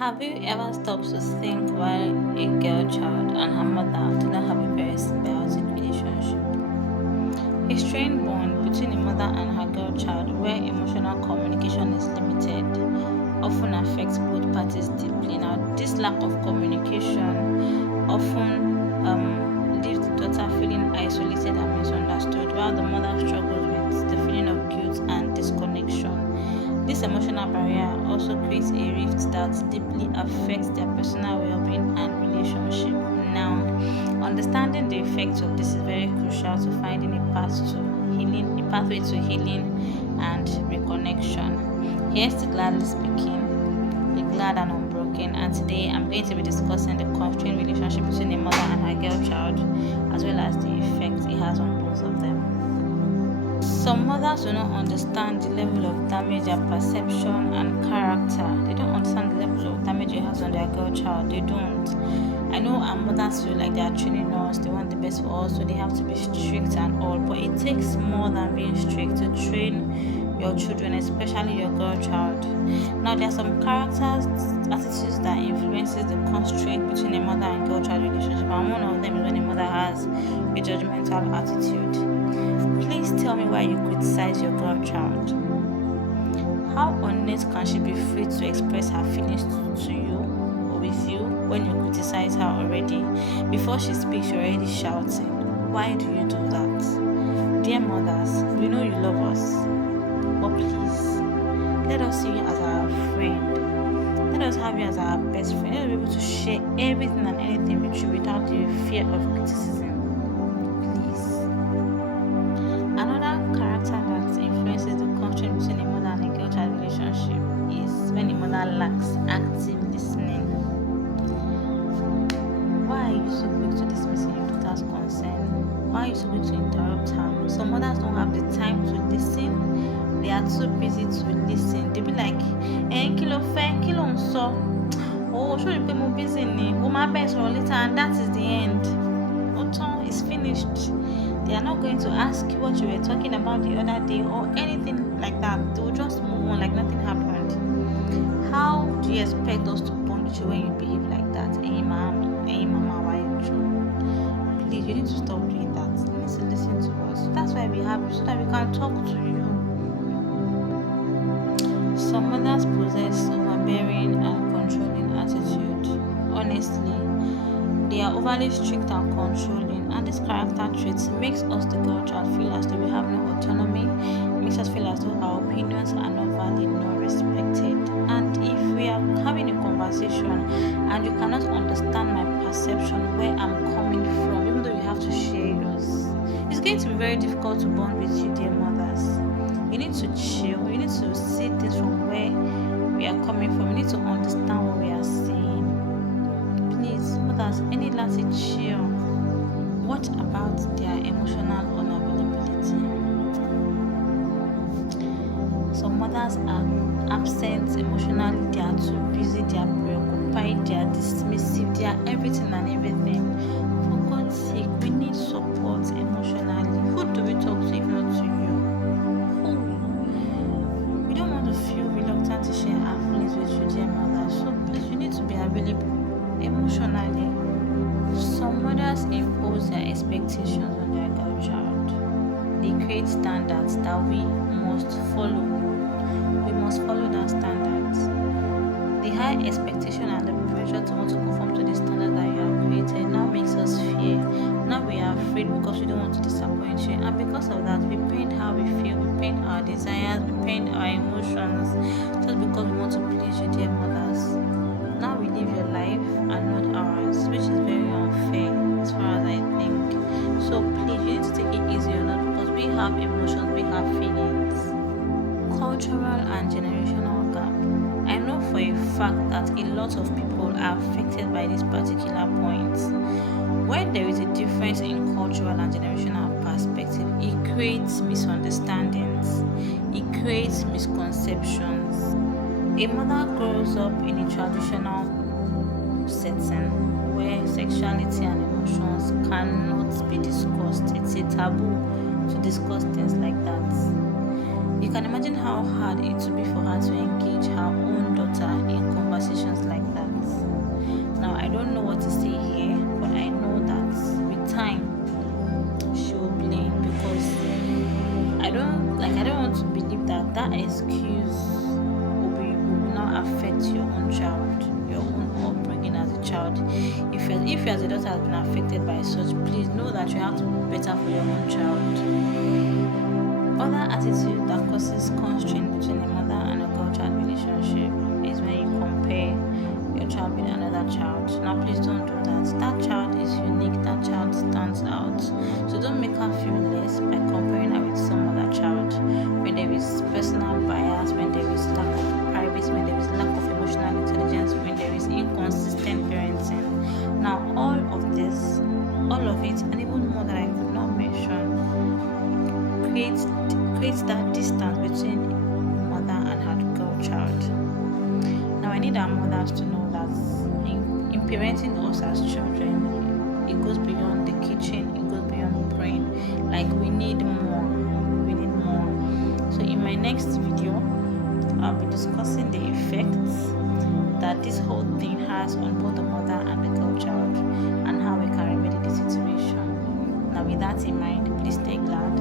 Have you ever stopped to think why a girl child and her mother do not have a very symbiotic relationship? A strained bond between a mother and her girl child, where emotional communication is limited, often affects both parties deeply. Now, this lack of communication often leaves the daughter feeling isolated and misunderstood, while the mother struggles with the feeling of guilt and disconnection. This emotional barrier also creates a rift that deeply affects their personal well being and relationship. Now, understanding the effects of this is very crucial to finding a pathway to healing and reconnection. Here's to gladly speaking, the glad and unbroken. And today I'm going to be discussing the constrained relationship between a mother and her girl child, as well as the effects it has on both of them. Some mothers do not understand the level of damage their perception and character. They don't understand the level of damage it has on their girl child. They don't. I know our mothers feel like they are training us, they want the best for us, so they have to be strict and all. But it takes more than being strict to train your children, especially your girl child. Now there are some characters, attitudes that influences the constraint between a mother and girl child relationship, and one of them is when a mother has a judgmental attitude. Please tell me why you criticize your girl child. How honest can she be free to express her feelings to you or with you when you criticize her already? Before she speaks, you're already shouting. Why do you do that? Dear mothers, we know you love us, but please, let us see you as our friend. Let us have you as our best friend. Let us be able to share everything and anything with you without the fear of criticism. Another character that influences the constraint between a mother and a girl child relationship is when a mother lacks active listening. Why are you so quick to dismiss your daughter's concern? Why are you so quick to interrupt her? Some mothers don't have the time to listen. They are too busy to listen. They'll be like, kilo fe, kilo nso. Oh, show you more busy ni. Oh, my best or later, and that is the end. Oton is finished. They are not going to ask you what you were talking about the other day or anything like that. They will just move on like nothing happened. How do you expect us to bond with you when you behave like that? Hey mama, why you? Please, you need to stop doing that. You need to listen to us. That's why we have you, so that we can talk to you. Some mothers possess overbearing and controlling attitude. Honestly, they are overly strict and controlling, and this character trait makes us, the girl child, feel as though we have no autonomy. It makes us feel as though our opinions are not valued nor respected. And if we are having a conversation and you cannot understand my perception, where I'm coming from, even though you have to share yours, it's going to be very difficult to bond with you, dear mothers. You need to chill. You need to see things from where we are coming from. You need to understand what we are saying. Please, mothers, any last chill. What about their emotional unavailability? Some mothers are absent emotionally, they are too busy, they are preoccupied, they are dismissive, they are everything and everything. For God's sake, we need support emotionally. Who do we talk to if not to you? Who? We don't want to feel reluctant to share our feelings with you, dear mother. So please, you need to be available emotionally. Some mothers impose their expectations on their girl child. They create standards that we must follow. We must follow that standards. The high expectation and the pressure to want to conform to the standard that you have created now makes us fear. Now we are afraid because we don't want to disappoint you, and because of that, we paint how we feel, we paint our desires, we paint our emotions, just because we want to please you, dear mothers. Now we live your life and not ours, which is very unfair as far as I think. So please, you need to take it easy on us because we have emotions, we have feelings. Cultural and generational gap. I know for a fact that a lot of people are affected by this particular point. When there is a difference in cultural and generational perspective, it creates misunderstandings, it creates misconceptions. A mother grows up in a traditional setting where sexuality and emotions cannot be discussed. It's a taboo to discuss things like that. You can imagine how hard it would be for her to engage her own daughter in conversations like that. own child, your own upbringing as a child. If you as a daughter has been affected by such, please know that you have to be better for your own child. Other attitude that causes constraint between a mother and a girl-child relationship is when you compare your child with another child. Now, please don't do that. That child is unique. That child stands out. So don't make her feel less by comparing her with some other child. When there is personal bias, when there is lack of privacy, when there is lack of emotional intelligence, when there is inconsistent parenting. Now, all of it, and even more that I could not mention, creates that distance between mother and her girl child. Now, I need our mothers to know that in parenting us as children, it goes beyond the kitchen, it goes beyond the brain. Like, we need more. So in my next video, I'll be discussing the effects that this whole thing has on both the mother and the girl child and how we can remedy the situation. Now, with that in mind, please stay glad,